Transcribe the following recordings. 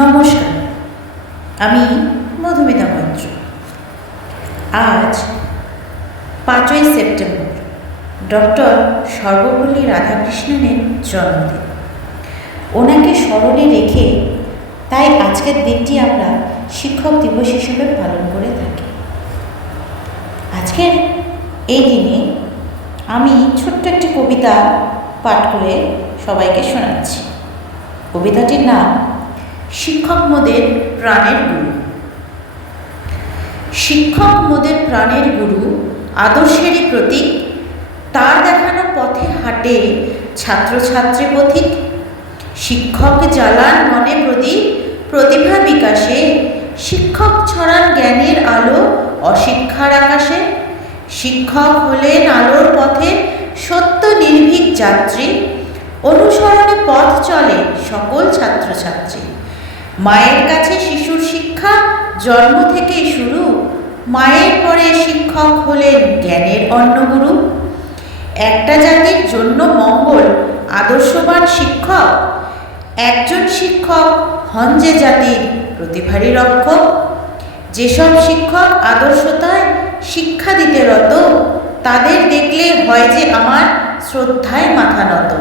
নমস্কার, আমি মধুমিতা মৈত্র। আজ পাঁচই সেপ্টেম্বর, ডক্টর সর্বপল্লী রাধাকৃষ্ণনের জন্মদিন। ওনাকে স্মরণে রেখে তাই আজকের দিনটি আমরা শিক্ষক দিবস হিসেবে পালন করে থাকি। আজকের এই দিনে আমি ছোট্ট একটি কবিতা পাঠ করে সবাইকে শোনাচ্ছি। কবিতাটির নাম শিক্ষক মোদের প্রাণের গুরু। শিক্ষক মোদের প্রাণের গুরু আদর্শেরই প্রতীক। তার দেখানো পথে হাঁটে ছাত্রছাত্রী পথিক। শিক্ষক জ্বালান মনে প্রদীপ, প্রতিভা বিকাশে। শিক্ষক ছড়ান জ্ঞানের আলো অশিক্ষার আকাশে। শিক্ষক হলেন আলোর পথে সত্য নির্ভীক যাত্রী। অনুসরণে পথ চলে মায়ের কাছে শিশুর শিক্ষা, জন্ম থেকেই শুরু। মায়ের পরে শিক্ষক হলেন জ্ঞানের অন্নগুরু। একটা জাতির জন্য মঙ্গল, আদর্শবান শিক্ষক। একজন শিক্ষক হন যে জাতির প্রতিভারী রক্ষক। যেসব শিক্ষক আদর্শতায় শিক্ষা দিতে রত, তাদের দেখলে হয় যে আমার শ্রদ্ধায় মাথা নত।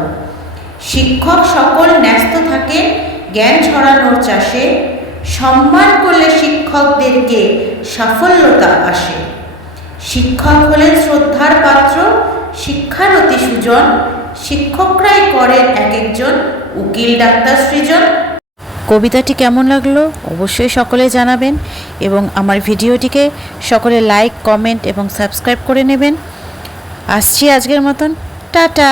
শিক্ষক সকল ন্যস্ত থাকেন জ্ঞান ছড়ানোর চাষে সম্মান করলে শিক্ষকদেরকে সাফল্যতা আসে। শিক্ষক হলেন শ্রদ্ধার পাত্র শিক্ষার অতি সুজন, শিক্ষকরাই করেন এক একজন উকিল, ডাক্তার, সৃজন। কবিতাটি কেমন লাগল অবশ্যই সকলে জানাবেন এবং আমার ভিডিওটিকে সকলে লাইক, কমেন্ট এবং সাবস্ক্রাইব করে নেবেন। আসছি আজকের মতন। টাটা!